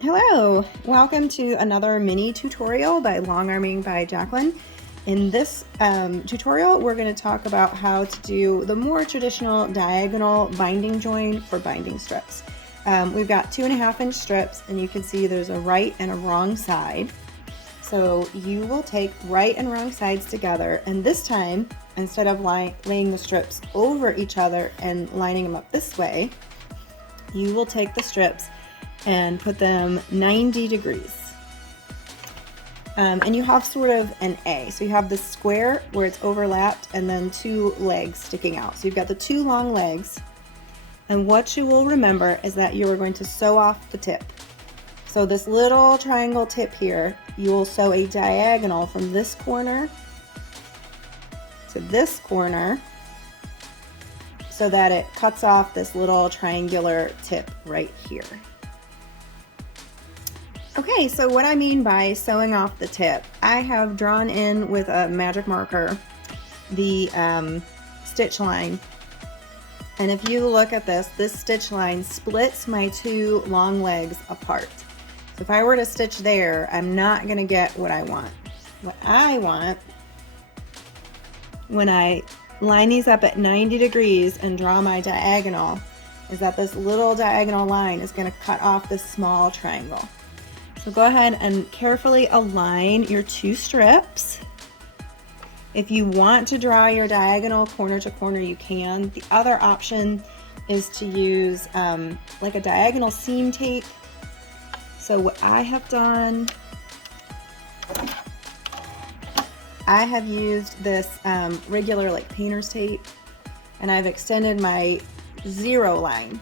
Hello, welcome to another mini tutorial by Long Arming by Jacqueline. In this tutorial, we're going to talk about how to do the more traditional diagonal binding join for binding strips. We've got 2.5-inch strips, and you can see there's a right and a wrong side. So you will take right and wrong sides together, and this time, instead of laying the strips over each other and lining them up this way, you will take the strips and put them 90 degrees. And you have sort of an A. So you have the square where it's overlapped and then two legs sticking out. So you've got the two long legs. And what you will remember is that you are going to sew off the tip. So this little triangle tip here, you will sew a diagonal from this corner to this corner so that it cuts off this little triangular tip right here. Okay, so what I mean by sewing off the tip, I have drawn in with a magic marker the stitch line. And if you look at this stitch line splits my two long legs apart. So if I were to stitch there, I'm not going to get what I want. What I want, when I line these up at 90 degrees and draw my diagonal, is that this little diagonal line is going to cut off this small triangle. So go ahead and carefully align your two strips. If you want to draw your diagonal corner to corner, you can. The other option is to use like a diagonal seam tape. So what I have done, I have used this regular like painter's tape, and I've extended my zero line.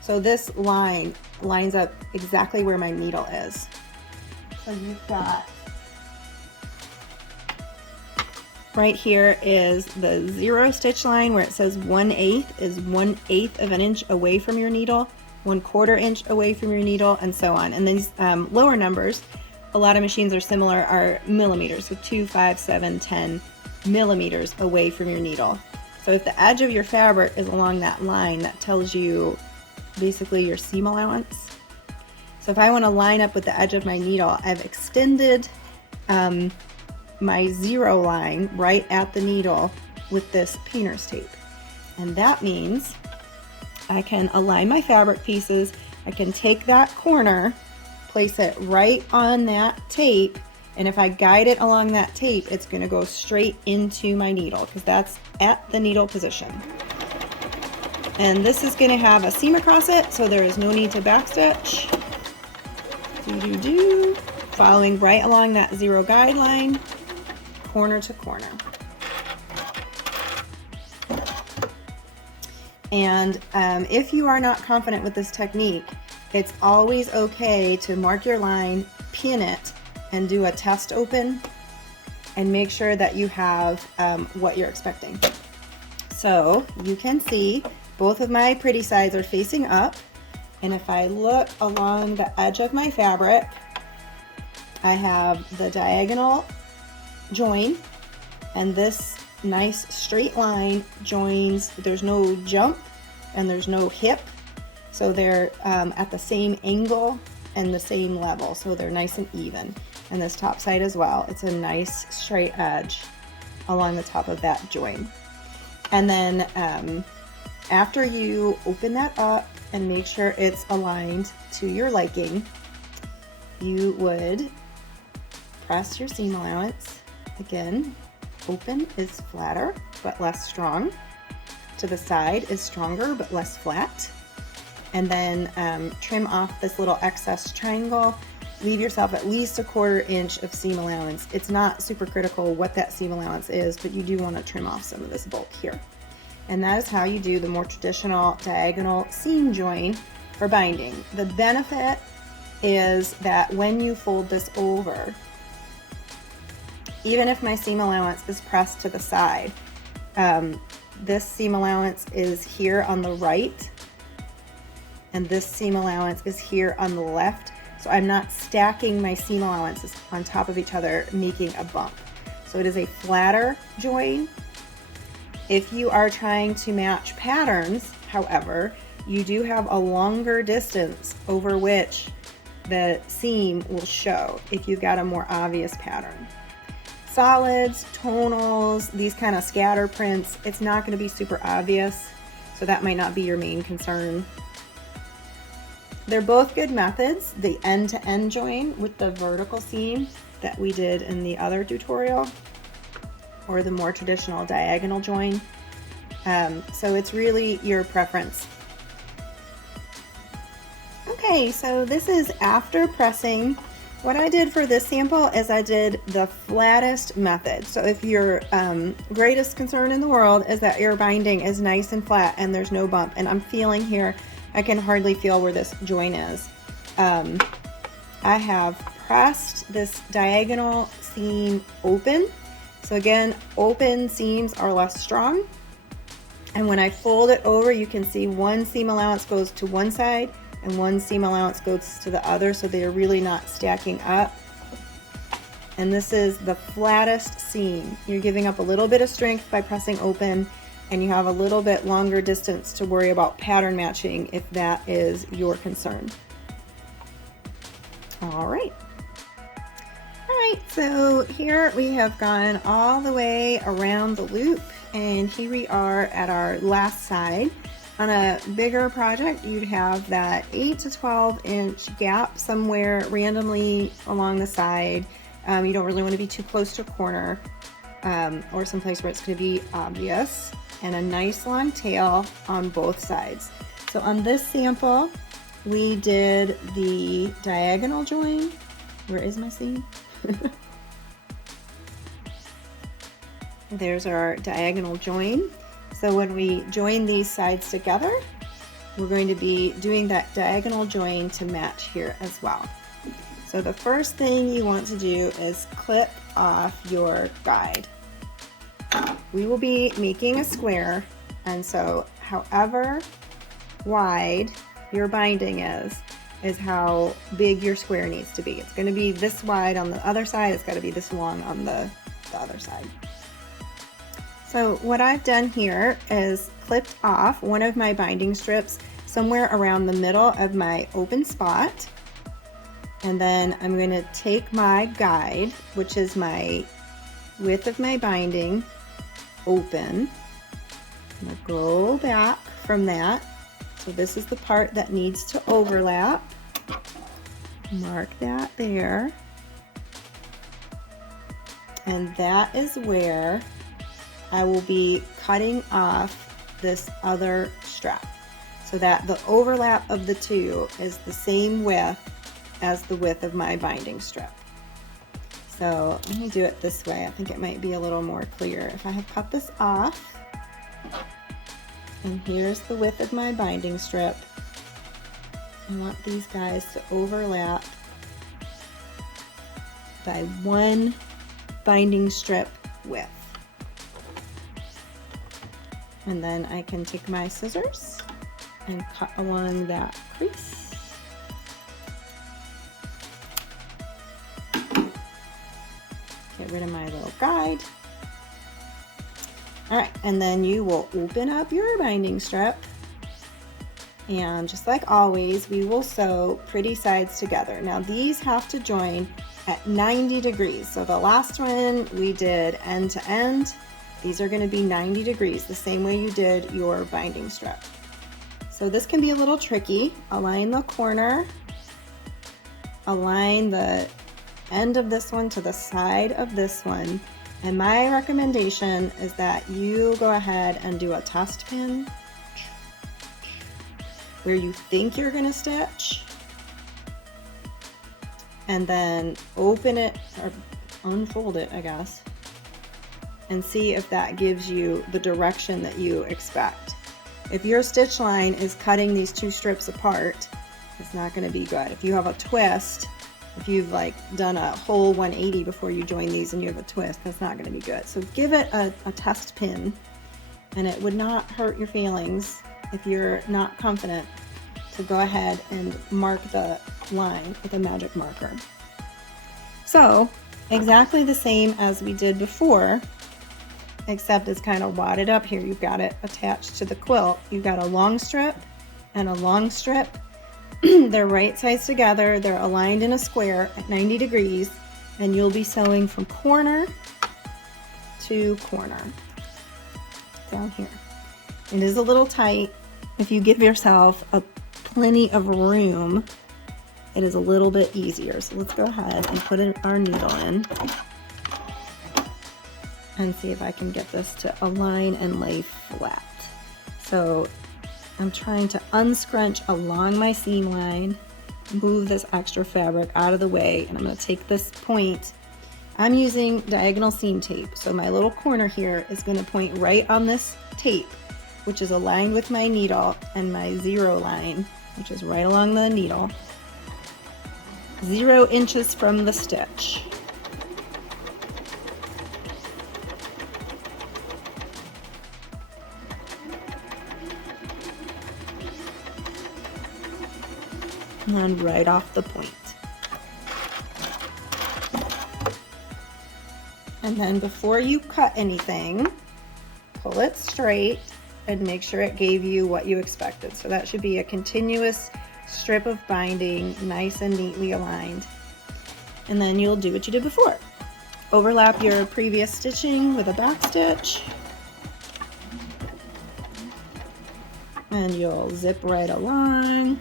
So this line lines up exactly where my needle is. So you've got, right here is the zero stitch line where it says 1/8 is 1/8 of an inch away from your needle, 1/4 inch away from your needle, and so on. And these lower numbers, a lot of machines are similar, are millimeters, so 2, 5, 7, 10 millimeters away from your needle. So if the edge of your fabric is along that line, that tells you basically your seam allowance. So if I want to line up with the edge of my needle, I've extended my zero line right at the needle with this painter's tape. And that means I can align my fabric pieces. I can take that corner, place it right on that tape, and if I guide it along that tape, it's going to go straight into my needle because that's at the needle position. And this is going to have a seam across it, so there is no need to backstitch. Following right along that zero guideline, corner to corner. And if you are not confident with this technique, it's always okay to mark your line, pin it, and do a test open, and make sure that you have what you're expecting. So you can see both of my pretty sides are facing up, and if I look along the edge of my fabric, I have the diagonal join, and this nice straight line joins. There's no jump and there's no hip, so they're at the same angle and the same level, so they're nice and even. And this top side as well, it's a nice straight edge along the top of that join. And then after you open that up and make sure it's aligned to your liking, you would press your seam allowance. Again, open is flatter but less strong. To the side is stronger but less flat. And then trim off this little excess triangle. Leave yourself at least 1/4 inch of seam allowance. It's not super critical what that seam allowance is, but you do want to trim off some of this bulk here. And that is how you do the more traditional diagonal seam join for binding. The benefit is that when you fold this over, even if my seam allowance is pressed to the side, this seam allowance is here on the right, and this seam allowance is here on the left. So I'm not stacking my seam allowances on top of each other, making a bump. So it is a flatter join. If you are trying to match patterns, however, you do have a longer distance over which the seam will show if you've got a more obvious pattern. Solids, tonals, these kind of scatter prints, it's not going to be super obvious, so that might not be your main concern. They're both good methods, the end-to-end join with the vertical seam that we did in the other tutorial, or the more traditional diagonal join. So it's really your preference. Okay, so this is after pressing. What I did for this sample is I did the flattest method. So if your greatest concern in the world is that your binding is nice and flat and there's no bump, and I'm feeling here, I can hardly feel where this join is. I have pressed this diagonal seam open. So again, open seams are less strong. And when I fold it over, you can see one seam allowance goes to one side and one seam allowance goes to the other, so they are really not stacking up. And this is the flattest seam. You're giving up a little bit of strength by pressing open, and you have a little bit longer distance to worry about pattern matching if that is your concern. All right. So here we have gone all the way around the loop, and here we are at our last side. On a bigger project, you'd have that 8 to 12 inch gap somewhere randomly along the side. You don't really want to be too close to a corner, or someplace where it's going to be obvious, and a nice long tail on both sides. So on this sample, we did the diagonal join. Where is my seam? There's our diagonal join. So when we join these sides together, we're going to be doing that diagonal join to match here as well. So the first thing you want to do is clip off your guide. We will be making a square, and so however wide your binding is how big your square needs to be. It's going to be this wide on the other side, it's got to be this long on the other side. So what I've done here is clipped off one of my binding strips somewhere around the middle of my open spot, and then I'm going to take my guide, which is my width of my binding, open. I'm going to go back from that. So this is the part that needs to overlap. Mark that there. And that is where I will be cutting off this other strap, so that the overlap of the two is the same width as the width of my binding strip. So let me do it this way. I think it might be a little more clear. If I have cut this off, and here's the width of my binding strip, I want these guys to overlap by one binding strip width. And then I can take my scissors and cut along that crease. Get rid of my little guide. All right, and then you will open up your binding strip, and just like always, we will sew pretty sides together. Now these have to join at 90 degrees. So the last one we did end to end. These are going to be 90 degrees, the same way you did your binding strip. So this can be a little tricky. Align the corner, align the end of this one to the side of this one. And my recommendation is that you go ahead and do a test pin where you think you're going to stitch, and then open it or unfold it, I guess, and see if that gives you the direction that you expect. If your stitch line is cutting these two strips apart, it's not going to be good. If you have a twist, if you've like done a whole 180 before you join these and you have a twist, that's not going to be good. So give it a test pin, and it would not hurt your feelings if you're not confident to go ahead and mark the line with a magic marker. So exactly the same as we did before, except it's kind of wadded up here. You've got it attached to the quilt. You've got a long strip and a long strip, They're right sides together, they're aligned in a square at 90 degrees, and you'll be sewing from corner to corner down here. It is a little tight. If you give yourself plenty of room, it is a little bit easier. So let's go ahead and put our needle in and see if I can get this to align and lay flat. So I'm trying to unscrunch along my seam line, move this extra fabric out of the way, and I'm going to take this point. I'm using diagonal seam tape, so my little corner here is going to point right on this tape, which is aligned with my needle and my 0 line, which is right along the needle, 0 inches from the stitch. And then right off the point. And then before you cut anything, pull it straight and make sure it gave you what you expected. So that should be a continuous strip of binding, nice and neatly aligned. And then you'll do what you did before. Overlap your previous stitching with a back stitch. And you'll zip right along.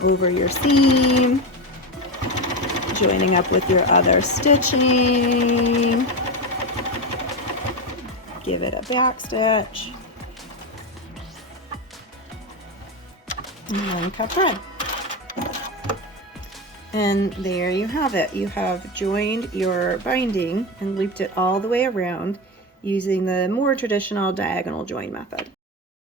Over your seam, joining up with your other stitching. Give it a back stitch. And then cut thread. And there you have it. You have joined your binding and looped it all the way around using the more traditional diagonal join method.